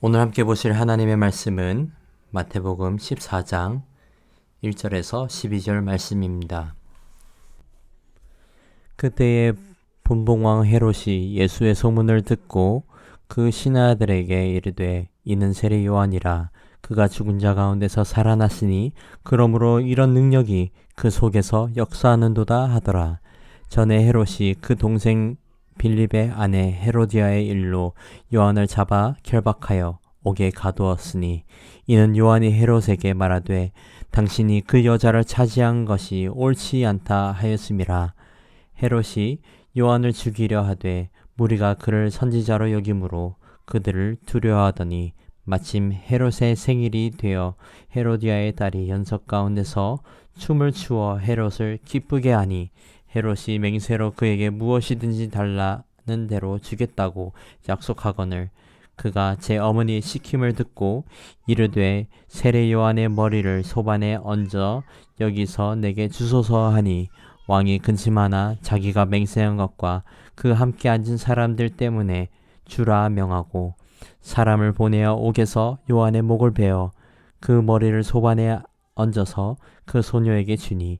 오늘 함께 보실 하나님의 말씀은 마태복음 14장 1절에서 12절 말씀입니다. 그때에 분봉왕 헤롯이 예수의 소문을 듣고 그 신하들에게 이르되 이는 세례 요한이라 그가 죽은 자 가운데서 살아났으니 그러므로 이런 능력이 그 속에서 역사하는도다 하더라. 전에 헤롯이 그 동생 빌립의 아내 헤로디아의 일로 요한을 잡아 결박하여 옥에 가두었으니 이는 요한이 헤롯에게 말하되 당신이 그 여자를 차지한 것이 옳지 않다 하였음이라. 헤롯이 요한을 죽이려 하되 무리가 그를 선지자로 여김으로 그들을 두려워하더니 마침 헤롯의 생일이 되어 헤로디아의 딸이 연석 가운데서 춤을 추어 헤롯을 기쁘게 하니 헤롯이 맹세로 그에게 무엇이든지 달라는 대로 주겠다고 약속하거늘 그가 제 어머니의 시킴을 듣고 이르되 세례 요한의 머리를 소반에 얹어 여기서 내게 주소서 하니 왕이 근심하나 자기가 맹세한 것과 그 함께 앉은 사람들 때문에 주라 명하고 사람을 보내어 옥에서 요한의 목을 베어 그 머리를 소반에 얹어서 그 소녀에게 주니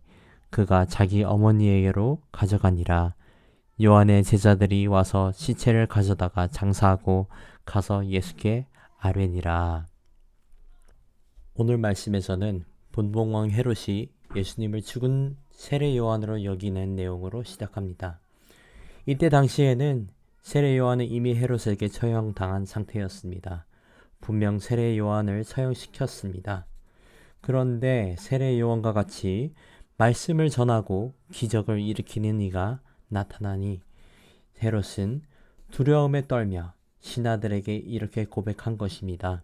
그가 자기 어머니에게로 가져가니라. 요한의 제자들이 와서 시체를 가져다가 장사하고 가서 예수께 아뢰니라. 오늘 말씀에서는 분봉왕 헤롯이 예수님을 죽은 세례 요한으로 여기는 내용으로 시작합니다. 이때 당시에는 세례 요한은 이미 헤롯에게 처형당한 상태였습니다. 분명 세례 요한을 처형시켰습니다. 그런데 세례 요한과 같이 말씀을 전하고 기적을 일으키는 이가 나타나니 헤롯은 두려움에 떨며 신하들에게 이렇게 고백한 것입니다.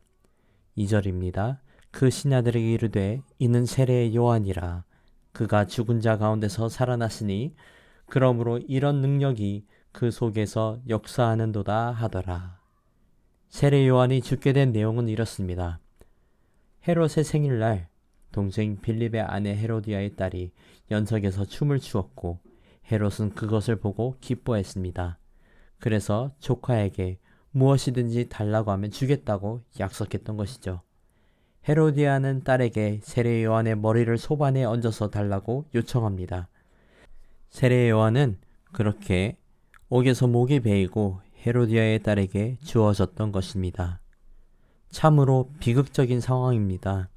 2절입니다. 그 신하들에게 이르되 이는 세례 요한이라 그가 죽은 자 가운데서 살아났으니 그러므로 이런 능력이 그 속에서 역사하는도다 하더라. 세례 요한이 죽게 된 내용은 이렇습니다. 헤롯의 생일날 동생 빌립의 아내 헤로디아의 딸이 연석에서 춤을 추었고 헤롯은 그것을 보고 기뻐했습니다. 그래서 조카에게 무엇이든지 달라고 하면 주겠다고 약속했던 것이죠. 헤로디아는 딸에게 세례 요한의 머리를 소반에 얹어서 달라고 요청합니다. 세례 요한은 그렇게 옥에서 목이 베이고 헤로디아의 딸에게 주어졌던 것입니다. 참으로 비극적인 상황입니다.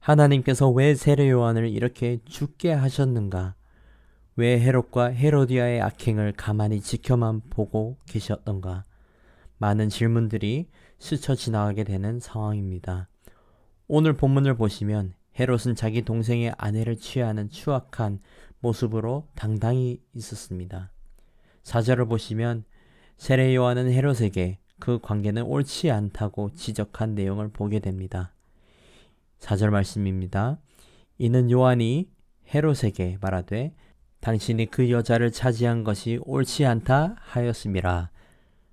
하나님께서 왜 세례 요한을 이렇게 죽게 하셨는가? 왜 헤롯과 헤로디아의 악행을 가만히 지켜만 보고 계셨던가? 많은 질문들이 스쳐 지나가게 되는 상황입니다. 오늘 본문을 보시면 헤롯은 자기 동생의 아내를 취하는 추악한 모습으로 당당히 있었습니다. 4절을 보시면 세례 요한은 헤롯에게 그 관계는 옳지 않다고 지적한 내용을 보게 됩니다. 4절 말씀입니다. 이는 요한이 헤롯에게 말하되 당신이 그 여자를 차지한 것이 옳지 않다 하였음이라.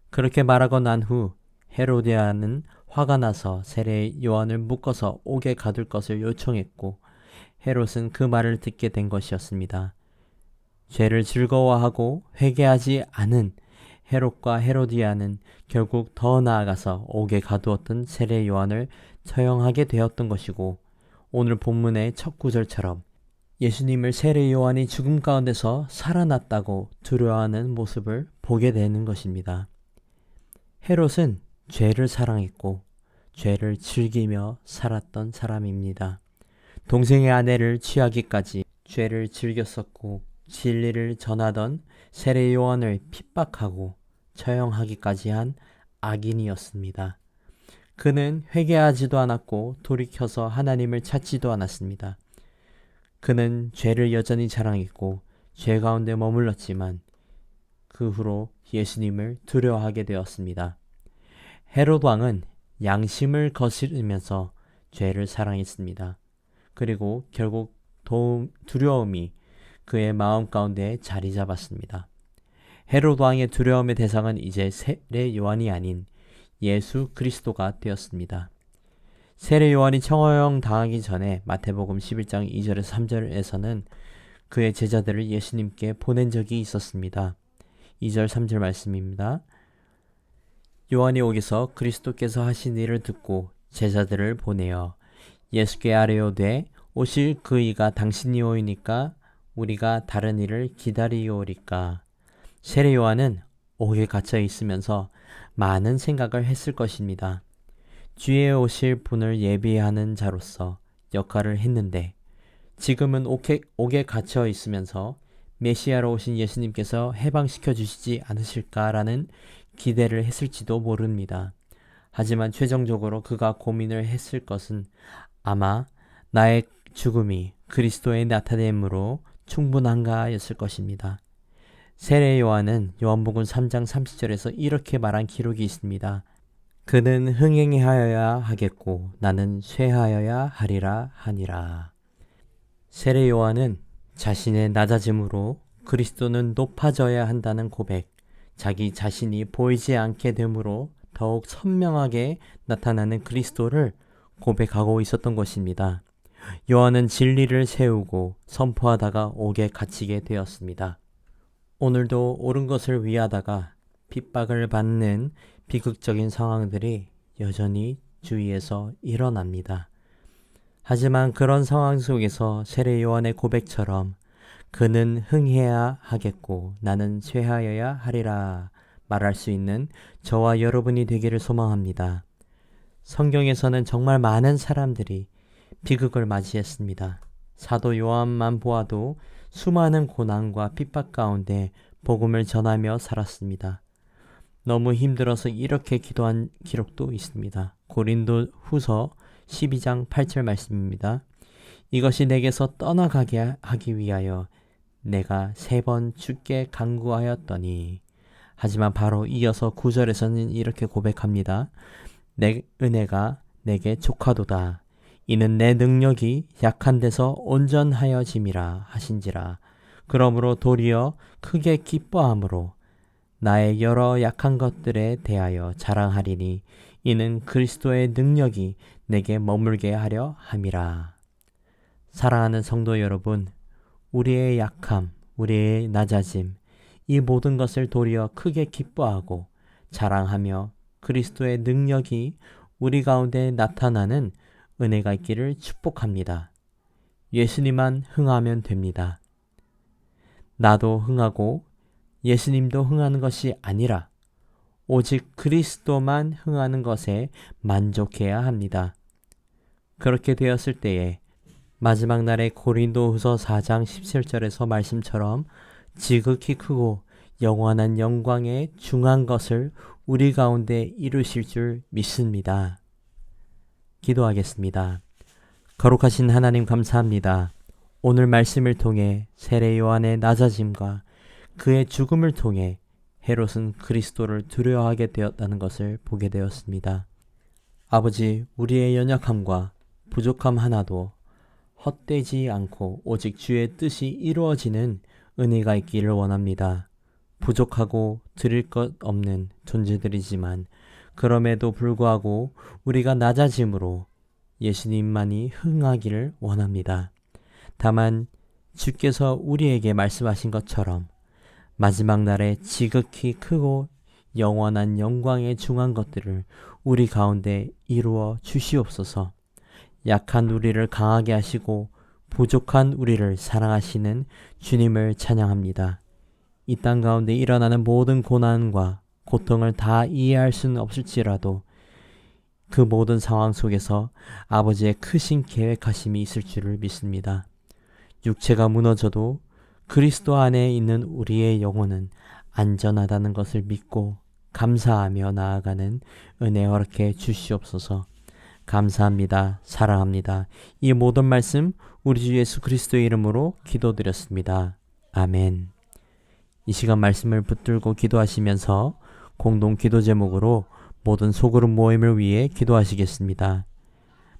그렇게 말하고 난 후 헤로디아는 화가 나서 세례 요한을 묶어서 옥에 가둘 것을 요청했고 헤롯은 그 말을 듣게 된 것이었습니다. 죄를 즐거워하고 회개하지 않은 헤롯과 헤로디아는 결국 더 나아가서 옥에 가두었던 세례 요한을 처형하게 되었던 것이고 오늘 본문의 첫 구절처럼 예수님을 세례 요한이 죽음 가운데서 살아났다고 두려워하는 모습을 보게 되는 것입니다. 헤롯은 죄를 사랑했고 죄를 즐기며 살았던 사람입니다. 동생의 아내를 취하기까지 죄를 즐겼었고 진리를 전하던 세례 요한을 핍박하고 처형하기까지 한 악인이었습니다. 그는 회개하지도 않았고 돌이켜서 하나님을 찾지도 않았습니다. 그는 죄를 여전히 자랑했고 죄 가운데 머물렀지만 그 후로 예수님을 두려워하게 되었습니다. 헤롯 왕은 양심을 거스르면서 죄를 사랑했습니다. 그리고 결국 두려움이 그의 마음 가운데 자리 잡았습니다. 헤롯 왕의 두려움의 대상은 이제 세례 요한이 아닌 예수 그리스도가 되었습니다. 세례 요한이 처형 당하기 전에 마태복음 11장 2절에서 3절에서는 그의 제자들을 예수님께 보낸 적이 있었습니다. 2절 3절 말씀입니다. 요한이 오기서 그리스도께서 하신 일을 듣고 제자들을 보내어 예수께 아뢰오되 오실 그 이가 당신이 오이니까 우리가 다른 일을 기다리오리까. 세례 요한은 옥에 갇혀 있으면서 많은 생각을 했을 것입니다. 뒤에 오실 분을 예비하는 자로서 역할을 했는데 지금은 옥에 갇혀 있으면서 메시아로 오신 예수님께서 해방시켜 주시지 않으실까라는 기대를 했을지도 모릅니다. 하지만 최종적으로 그가 고민을 했을 것은 아마 나의 죽음이 그리스도의 나타냄으로 충분한가였을 것입니다. 세례 요한은 요한복음 3장 30절에서 이렇게 말한 기록이 있습니다. 그는 흥행하여야 하겠고 나는 쇠하여야 하리라 하니라. 세례 요한은 자신의 낮아짐으로 그리스도는 높아져야 한다는 고백, 자기 자신이 보이지 않게 되므로 더욱 선명하게 나타나는 그리스도를 고백하고 있었던 것입니다. 요한은 진리를 세우고 선포하다가 옥에 갇히게 되었습니다. 오늘도 옳은 것을 위하다가 핍박을 받는 비극적인 상황들이 여전히 주위에서 일어납니다. 하지만 그런 상황 속에서 세례 요한의 고백처럼 그는 흥해야 하겠고 나는 쇠하여야 하리라 말할 수 있는 저와 여러분이 되기를 소망합니다. 성경에서는 정말 많은 사람들이 비극을 맞이했습니다. 사도 요한만 보아도 수많은 고난과 핍박 가운데 복음을 전하며 살았습니다. 너무 힘들어서 이렇게 기도한 기록도 있습니다. 고린도 후서 12장 8절 말씀입니다. 이것이 내게서 떠나가게 하기 위하여 내가 3번 주께 간구하였더니. 하지만 바로 이어서 9절에서는 이렇게 고백합니다. 내 은혜가 내게 족하도다. 이는 내 능력이 약한 데서 온전하여짐이라 하신지라. 그러므로 도리어 크게 기뻐함으로 나의 여러 약한 것들에 대하여 자랑하리니 이는 그리스도의 능력이 내게 머물게 하려 함이라. 사랑하는 성도 여러분, 우리의 약함, 우리의 낮아짐, 이 모든 것을 도리어 크게 기뻐하고 자랑하며 그리스도의 능력이 우리 가운데 나타나는 은혜가 있기를 축복합니다. 예수님만 흥하면 됩니다. 나도 흥하고 예수님도 흥하는 것이 아니라 오직 그리스도만 흥하는 것에 만족해야 합니다. 그렇게 되었을 때에 마지막 날의 고린도후서 4장 17절에서 말씀처럼 지극히 크고 영원한 영광에 중한 것을 우리 가운데 이루실 줄 믿습니다. 기도하겠습니다. 거룩하신 하나님 감사합니다. 오늘 말씀을 통해 세례 요한의 낮아짐과 그의 죽음을 통해 헤롯은 그리스도를 두려워하게 되었다는 것을 보게 되었습니다. 아버지, 우리의 연약함과 부족함 하나도 헛되지 않고 오직 주의 뜻이 이루어지는 은혜가 있기를 원합니다. 부족하고 드릴 것 없는 존재들이지만 그럼에도 불구하고 우리가 낮아짐으로 예수님만이 흥하기를 원합니다. 다만 주께서 우리에게 말씀하신 것처럼 마지막 날에 지극히 크고 영원한 영광에 중한 것들을 우리 가운데 이루어 주시옵소서. 약한 우리를 강하게 하시고 부족한 우리를 사랑하시는 주님을 찬양합니다. 이 땅 가운데 일어나는 모든 고난과 고통을 다 이해할 수는 없을지라도 그 모든 상황 속에서 아버지의 크신 계획하심이 있을 줄을 믿습니다. 육체가 무너져도 그리스도 안에 있는 우리의 영혼은 안전하다는 것을 믿고 감사하며 나아가는 은혜 허락해 주시옵소서. 감사합니다. 사랑합니다. 이 모든 말씀 우리 주 예수 그리스도의 이름으로 기도드렸습니다. 아멘. 이 시간 말씀을 붙들고 기도하시면서 공동 기도 제목으로 모든 소그룹 모임을 위해 기도하시겠습니다.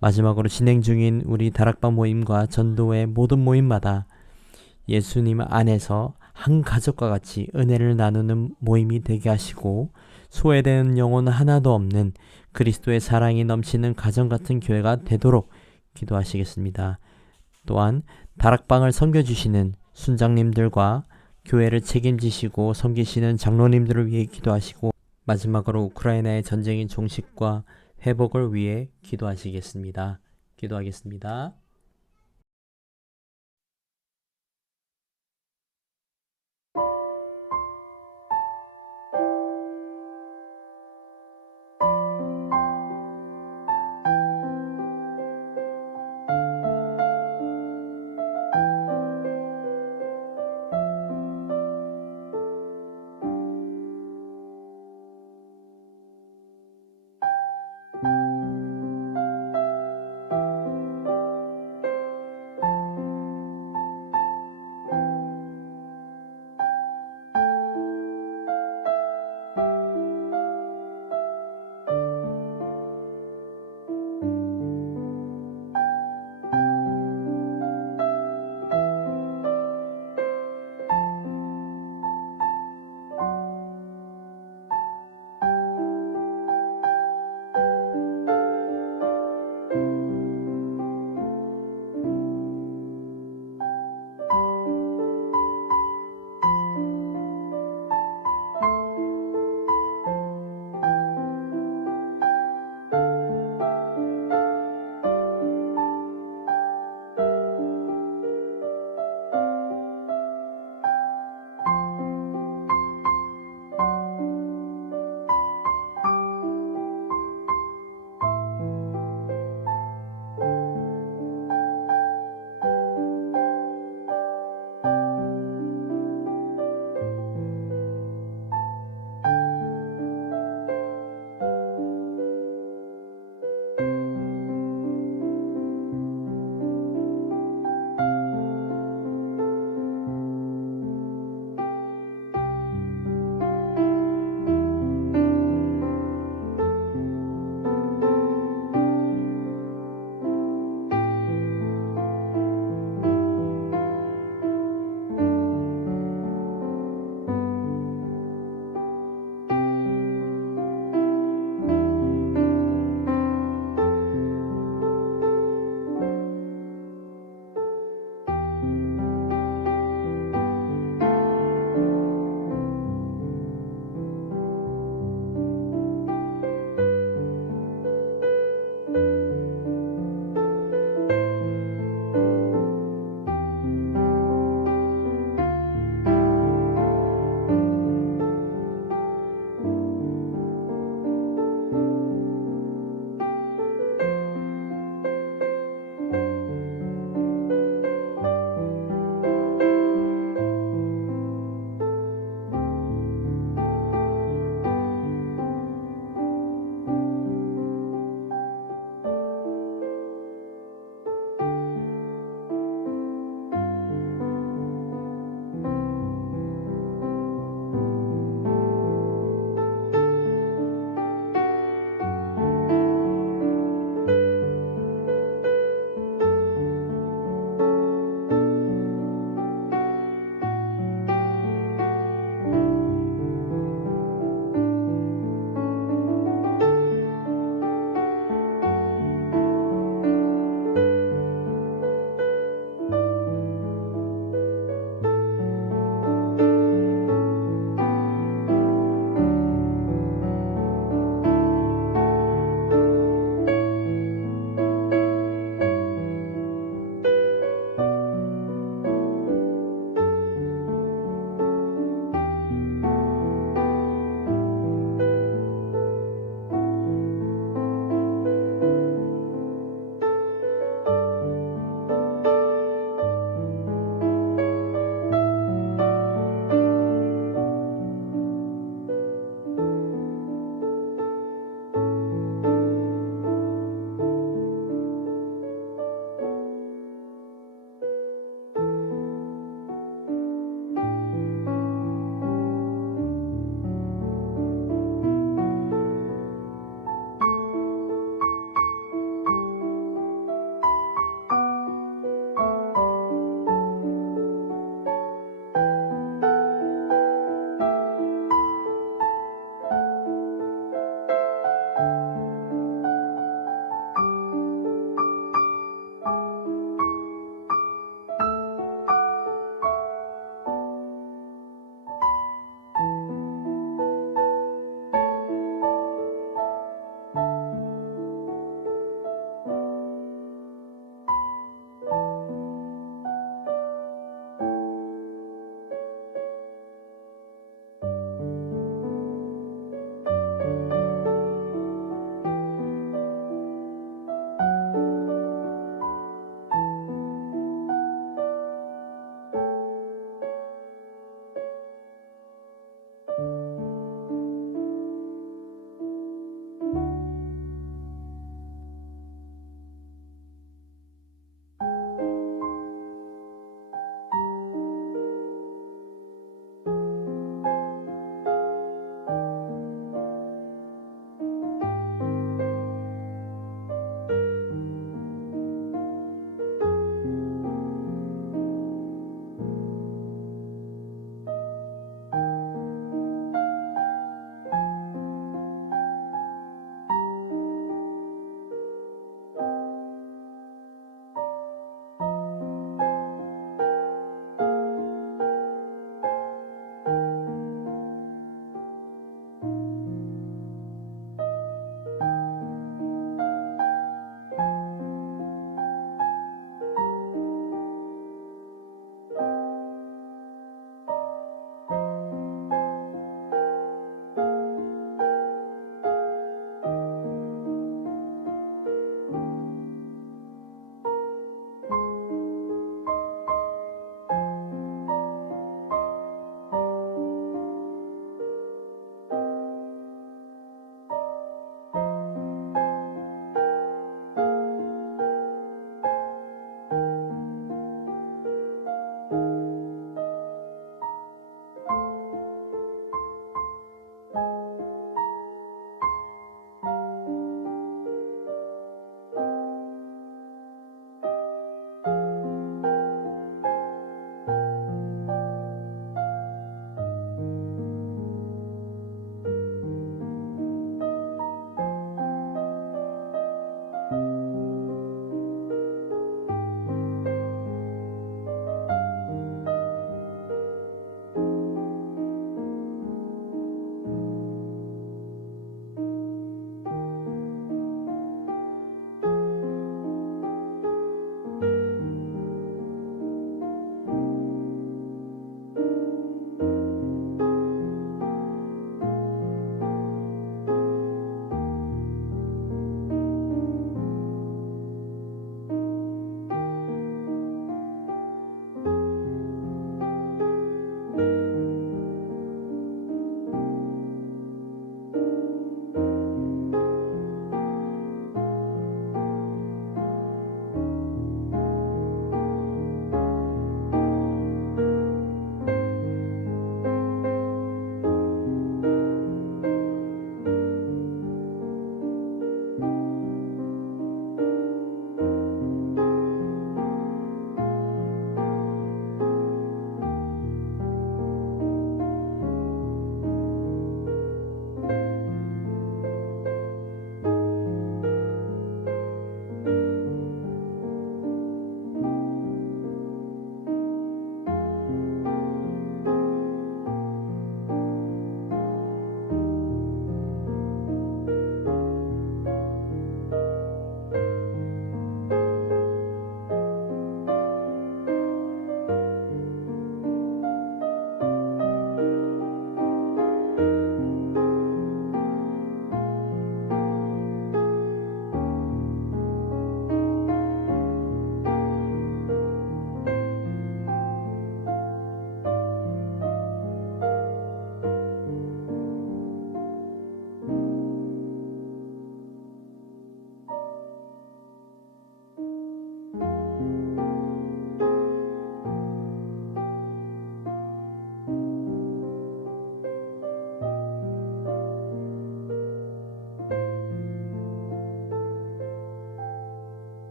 마지막으로 진행 중인 우리 다락방 모임과 전도회 모든 모임마다 예수님 안에서 한 가족과 같이 은혜를 나누는 모임이 되게 하시고 소외되는 영혼 하나도 없는 그리스도의 사랑이 넘치는 가정 같은 교회가 되도록 기도하시겠습니다. 또한 다락방을 섬겨주시는 순장님들과 교회를 책임지시고 섬기시는 장로님들을 위해 기도하시고 마지막으로 우크라이나의 전쟁의 종식과 회복을 위해 기도하시겠습니다. 기도하겠습니다.